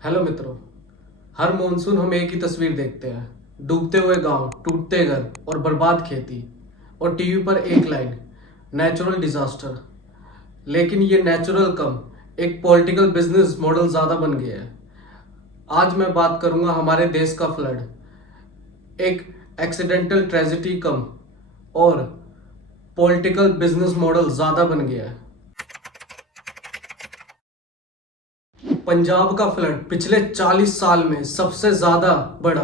Hello मित्रों। हर monsoon हम एक ही तस्वीर देखते हैं, डूबते हुए गांव, टूटते घर और बर्बाद खेती। और टीवी पर एक लाइन, नेचुरल डिजास्टर। लेकिन ये नेचुरल कम एक पॉलिटिकल बिजनेस मॉडल ज़्यादा बन गया है। आज मैं बात करूंगा हमारे देश का फ्लड, एक एक्सीडेंटल ट्रेजिडी कम और पॉलिटिकल बिजनेस मॉडल ज़्यादा बन गया है। पंजाब का फ्लड पिछले 40 साल में सबसे ज़्यादा बड़ा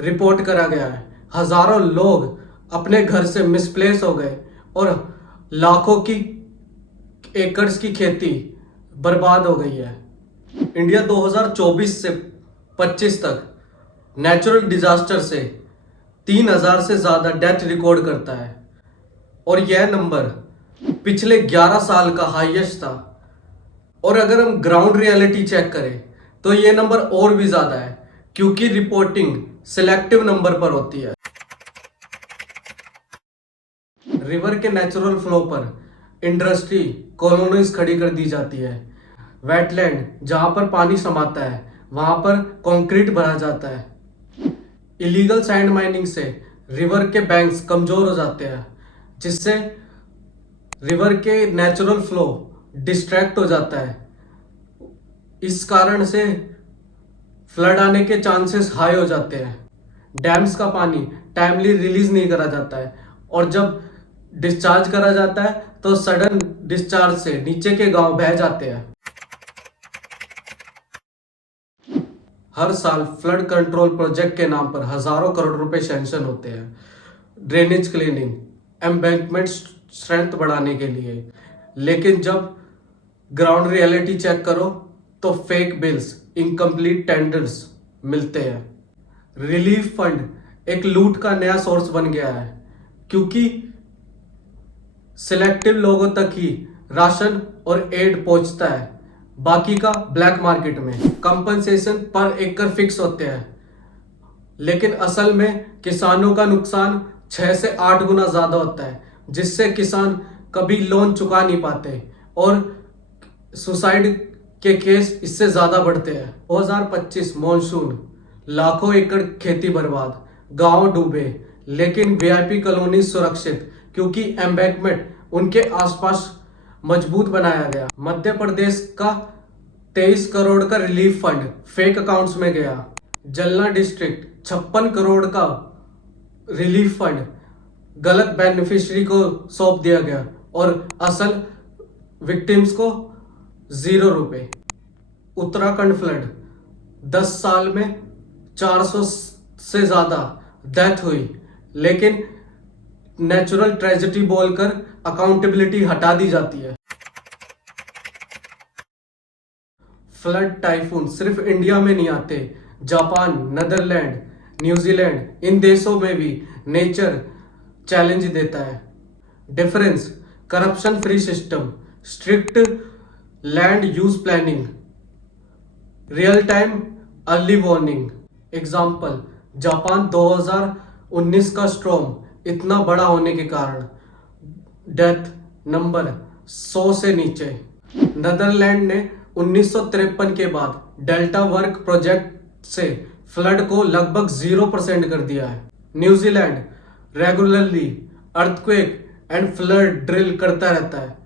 रिपोर्ट करा गया है। हजारों लोग अपने घर से मिसप्लेस हो गए और लाखों की एकड़्स की खेती बर्बाद हो गई है। इंडिया 2024 से 25 तक नेचुरल डिजास्टर से 3000 से ज़्यादा डेथ रिकॉर्ड करता है और यह नंबर पिछले 11 साल का हाईएस्ट था। और अगर हम ग्राउंड रियलिटी चेक करें तो ये नंबर और भी ज़्यादा है, क्योंकि रिपोर्टिंग सिलेक्टिव नंबर पर होती है। रिवर के नेचुरल फ्लो पर इंडस्ट्री कॉलोनीज खड़ी कर दी जाती है। वेटलैंड जहां पर पानी समाता है वहां पर कंक्रीट भरा जाता है। इलीगल सैंड माइनिंग से रिवर के बैंक्स कमजोर हो जाते हैं, जिससे रिवर के नेचुरल फ्लो डिस्ट्रैक्ट हो जाता है। इस कारण से फ्लड आने के चांसेस हाई हो जाते हैं। डैम्स का पानी टाइमली रिलीज नहीं करा जाता है और जब डिस्चार्ज करा जाता है तो सडन डिस्चार्ज से नीचे के गांव बह जाते हैं। हर साल फ्लड कंट्रोल प्रोजेक्ट के नाम पर हजारों करोड़ रुपए सैंक्शन होते हैं, ड्रेनेज क्लीनिंग, एम्बैंकमेंट स्ट्रेंथ बढ़ाने के लिए। लेकिन जब ग्राउंड रियलिटी चेक करो तो फेक बिल्स, इनकम्प्लीट टेंडर्स मिलते हैं। रिलीफ फंड एक लूट का नया सोर्स बन गया है, क्योंकि सिलेक्टिव लोगों तक ही राशन और एड पहुंचता है, बाकी का ब्लैक मार्केट में। कंपनसेशन पर एकड़ फिक्स होते हैं, लेकिन असल में किसानों का नुकसान 6 से 8 गुना ज्यादा होता है, जिससे किसान कभी लोन चुका नहीं पाते और सुसाइड के केस इससे ज्यादा बढ़ते हैं। 2025 मॉनसून, लाखों एकड़ खेती बर्बाद, गांव डूबे, लेकिन वीआईपी कॉलोनी सुरक्षित, क्योंकि एम्बैंकमेंट उनके आसपास मजबूत बनाया गया। मध्य प्रदेश का 23 करोड़ का रिलीफ फंड फेक अकाउंट्स में गया। जलना डिस्ट्रिक्ट 56 करोड़ का रिलीफ फंड गलत बेनिफिशियरी को सौंप दिया गया और असल विक्टिम्स को 0 रुपए। उत्तराखंड फ्लड 10 साल में 400 से ज्यादा डेथ हुई, लेकिन नेचुरल ट्रेजेडी बोलकर अकाउंटेबिलिटी हटा दी जाती है। फ्लड टाइफून सिर्फ इंडिया में नहीं आते, जापान, नीदरलैंड, न्यूजीलैंड, इन देशों में भी नेचर चैलेंज देता है। Difference, corruption free system, strict land use planning, real time early warning. Example, Japan 2019 का स्ट्रॉम इतना बड़ा होने के कारण डेथ नंबर 100 से नीचे। नीदरलैंड ने 1953 के बाद डेल्टा वर्क प्रोजेक्ट से फ्लड को लगभग 0% कर दिया है। New Zealand regularly earthquake and flood drill करता रहता है।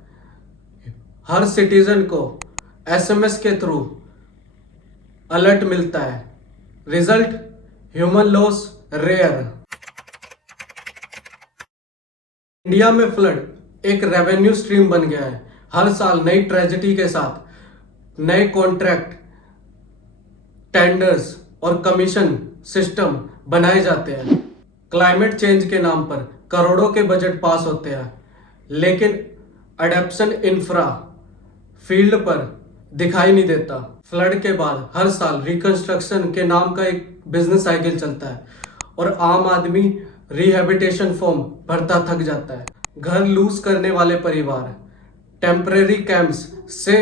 हर सिटीजन को एसएमएस के थ्रू अलर्ट मिलता है। Result, human loss rare. India में फ्लड एक रेवेन्यू स्ट्रीम बन गया है। हर साल नई ट्रेजेडी के साथ नए कॉन्ट्रैक्ट, टेंडर्स और कमीशन सिस्टम बनाए जाते हैं। क्लाइमेट चेंज के नाम पर करोड़ों के बजट पास होते हैं, लेकिन अडेप्शन इंफ्रा फील्ड पर दिखाई नहीं देता। फ्लड के बाद हर साल रिकंस्ट्रक्शन के नाम का एक बिजनेस साइकिल चलता है और आम आदमी रिहेबिटेशन फॉर्म भरता थक जाता है। घर लूज करने वाले परिवार टेम्परेरी कैंप्स से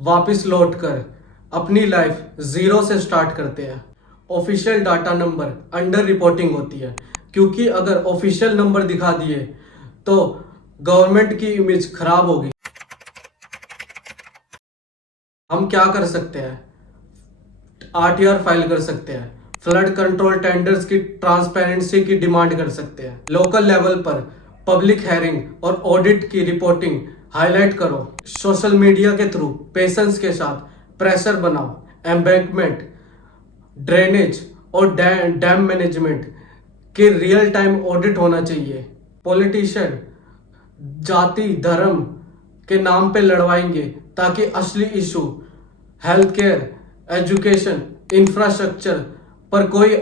वापस लौटकर अपनी लाइफ जीरो से स्टार्ट करते हैं। Official data number under reporting होती है, क्योंकि अगर ऑफिशियल नंबर दिखा दिए तो गवर्नमेंट की इमेज खराब होगी। हम क्या कर सकते हैं? आरटीआर फाइल कर सकते हैं। फ्लड कंट्रोल टेंडर्स की ट्रांसपेरेंसी की डिमांड कर सकते हैं। लोकल लेवल पर पब्लिक हेयरिंग और ऑडिट की रिपोर्टिंग हाईलाइट करो। सोशल मीडिया के थ्रू पेशेंस के साथ प्रेशर बनाओ। एम्बैंकमेंट, ड्रेनेज और डैम मैनेजमेंट की रियल टाइम ऑडिट होना चाहिए। पॉलिटिशियन जाति धर्म के नाम पे लड़वाएंगे ताकि असली issue health care, education, infrastructure पर कोई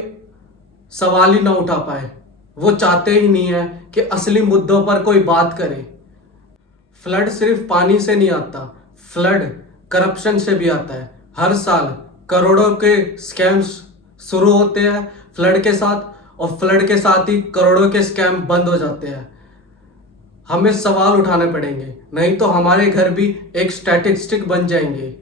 सवाल ही ना उठा पाए। वो चाहते ही नहीं है कि असली मुद्दों पर कोई बात करे। फ्लड सिर्फ पानी से नहीं आता, फ्लड करप्शन से भी आता है। हर साल करोड़ों के स्कैम्स शुरू होते हैं फ्लड के साथ, और फ्लड के साथ ही करोड़ों के स्कैम बंद हो जाते हैं। हमें सवाल उठाने पड़ेंगे, नहीं तो हमारे घर भी एक स्टैटिस्टिक बन जाएंगे।